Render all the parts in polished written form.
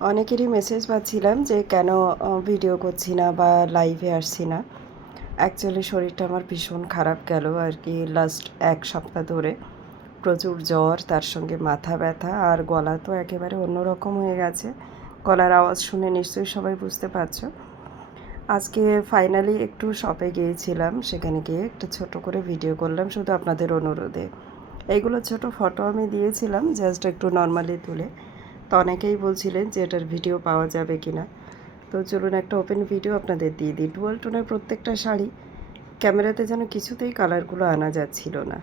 অনেকেরই মেসেজ পাচ্ছিলাম যে কেন ভিডিও করছি না বা লাইভে আসছি না। অ্যাকচুয়ালি শরীরটা আমার ভীষণ খারাপ গেল আর কি। লাস্ট 1 সপ্তাহ ধরে প্রচুর জ্বর, তার সঙ্গে মাথা ব্যথা আর গলা তো একেবারে অন্যরকম হয়ে গেছে। গলার আওয়াজ শুনে নিশ্চয়ই সবাই বুঝতে পারছো। আজকে ফাইনালি একটু শপে গিয়েছিলাম, সেখানে গিয়ে একটা ছোট করে ভিডিও করলাম শুধু আপনাদের অনুরোধে। এইগুলো ছোট ফটো আমি দিয়েছিলাম জাস্ট একটু নর্মালি তুলে। তো অনেকেই বলছিলেন যে এটার ভিডিও পাওয়া যাবে কি না। তো চলুন একটা ওপেন ভিডিও আপনাদের দিয়ে দিই। ডুয়াল টোনের প্রত্যেকটা শাড়ি ক্যামেরাতে যেন কিছুতেই কালারগুলো আনা যাচ্ছিল না।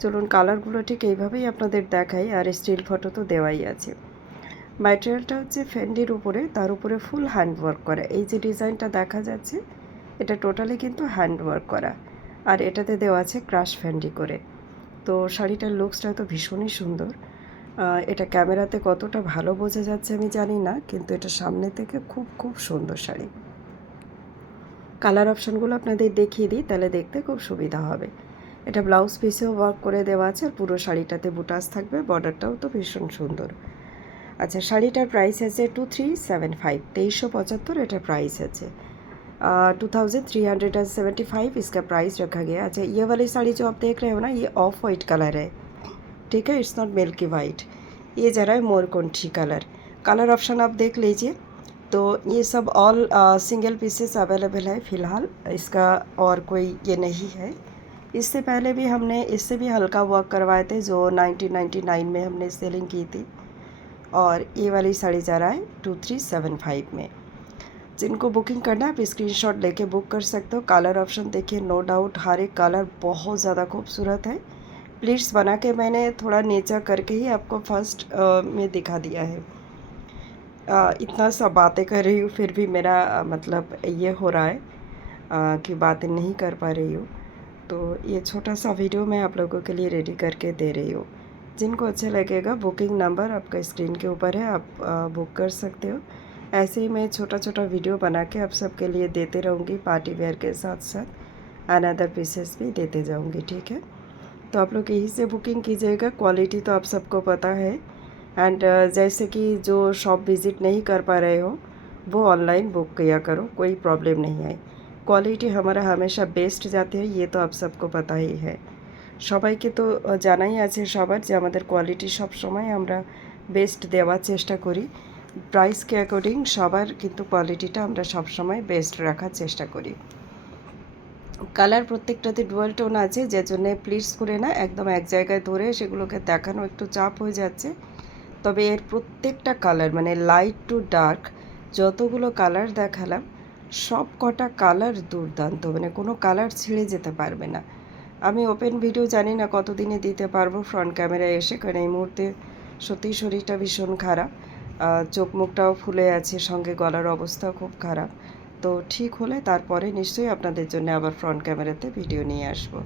চলুন কালারগুলো ঠিক এইভাবেই আপনাদের দেখাই, আর স্টিল ফটো তো দেওয়াই আছে। ম্যাটেরিয়ালটা হচ্ছে ফেন্ডির উপরে, তার উপরে ফুল হ্যান্ডওয়ার্ক করা। এই যে ডিজাইনটা দেখা যাচ্ছে এটা টোটালি কিন্তু হ্যান্ডওয়ার্ক করা, আর এটাতে দেওয়া আছে ক্রাশ ফেন্ডি করে। তো শাড়িটার লুকসটা তো ভীষণই সুন্দর। এটা ক্যামেরাতে কতটা ভালো বোঝা যাচ্ছে আমি জানি না, কিন্তু এটা সামনে থেকে খুব খুব সুন্দর শাড়ি। কালার অপশানগুলো আপনাদের দেখিয়ে দিই, তাহলে দেখতে খুব সুবিধা হবে। এটা ব্লাউজ পিসেও ওয়ার্ক করে দেওয়া আছে, আর পুরো শাড়িটাতে বুটাস থাকবে, বর্ডারটাও তো ভীষণ সুন্দর। अच्छा शाड़ी प्राइस है 2375 2375 एटा प्राइस है 2375 इसका प्राइस रखा गया। अच्छा ये वाली साड़ी जो आप देख रहे हो ना, ये ऑफ वाइट कलर है, ठीक है, इट्स नॉट मिल्की वाइट। ये जरा है मोरकुंठी कलर। कलर ऑप्शन आप देख लीजिए। तो ये सब ऑल सिंगल पीसेस अवेलेबल है फ़िलहाल, इसका और कोई ये नहीं है। इससे पहले भी हमने इससे भी हल्का वर्क करवाए थे जो 1999 में हमने सेलिंग की थी, और ये वाली साड़ी जा रहा है 2375 में। जिनको बुकिंग करना है आप स्क्रीनशॉट लेके बुक कर सकते हो। कलर ऑप्शन देखिए, नो डाउट हर एक कलर बहुत ज़्यादा खूबसूरत है। प्लीट्स बना के मैंने थोड़ा नीचा करके ही आपको फर्स्ट में दिखा दिया है। इतना सा बातें कर रही हूँ फिर भी मेरा मतलब ये हो रहा है कि बातें नहीं कर पा रही हूँ। तो ये छोटा सा वीडियो मैं आप लोगों के लिए रेडी करके दे रही हूँ। जिनको अच्छा लगेगा बुकिंग नंबर आपका स्क्रीन के ऊपर है, आप बुक कर सकते हो। ऐसे ही मैं छोटा छोटा वीडियो बना के आप सबके लिए देते रहूँगी, पार्टी वेयर के साथ साथ अनदर पीसेस भी देते जाऊँगी, ठीक है। तो आप लोग यहीं से बुकिंग कीजिएगा। क्वालिटी तो आप सबको पता है, एंड जैसे कि जो शॉप विज़िट नहीं कर पा रहे हो वो ऑनलाइन बुक किया करो, कोई प्रॉब्लम नहीं है। क्वालिटी हमारा हमेशा बेस्ट जाती है, ये तो आप सबको पता ही है। সবাইকে তো জানাই আছে সবার যে আমাদের কোয়ালিটি সব সময় আমরা বেস্ট দেওয়ার চেষ্টা করি। প্রাইসকে অ্যাকর্ডিং সবার কিন্তু কোয়ালিটিটা আমরা সব সময় বেস্ট রাখার চেষ্টা করি। কালার প্রত্যেকটাতে ডুয়াল টোন আছে, যে জন্য প্লিটস করে না একদম এক জায়গায় ধরে সেগুলোকে দেখানো একটু চাপ হয়ে যাচ্ছে। তবে এর প্রত্যেকটা কালার মানে লাইট টু ডার্ক যতগুলো কালার দেখালাম সব কটা কালার দুর্দান্ত, মানে কোনো কালার ছিঁড়ে যেতে পারবে না। আমি ওপেন ভিডিও জানি না কতদিনে দিতে পারবো ফ্রন্ট ক্যামেরায় এসে, কারণ এই মুহূর্তে সত্যিই শরীরটা ভীষণ খারাপ, চোখ মুখটাও ফুলে আছে, সঙ্গে গলার অবস্থাও খুব খারাপ। তো ঠিক হলে তারপরে নিশ্চয়ই আপনাদের জন্য আবার ফ্রন্ট ক্যামেরাতে ভিডিও নিয়ে আসবো।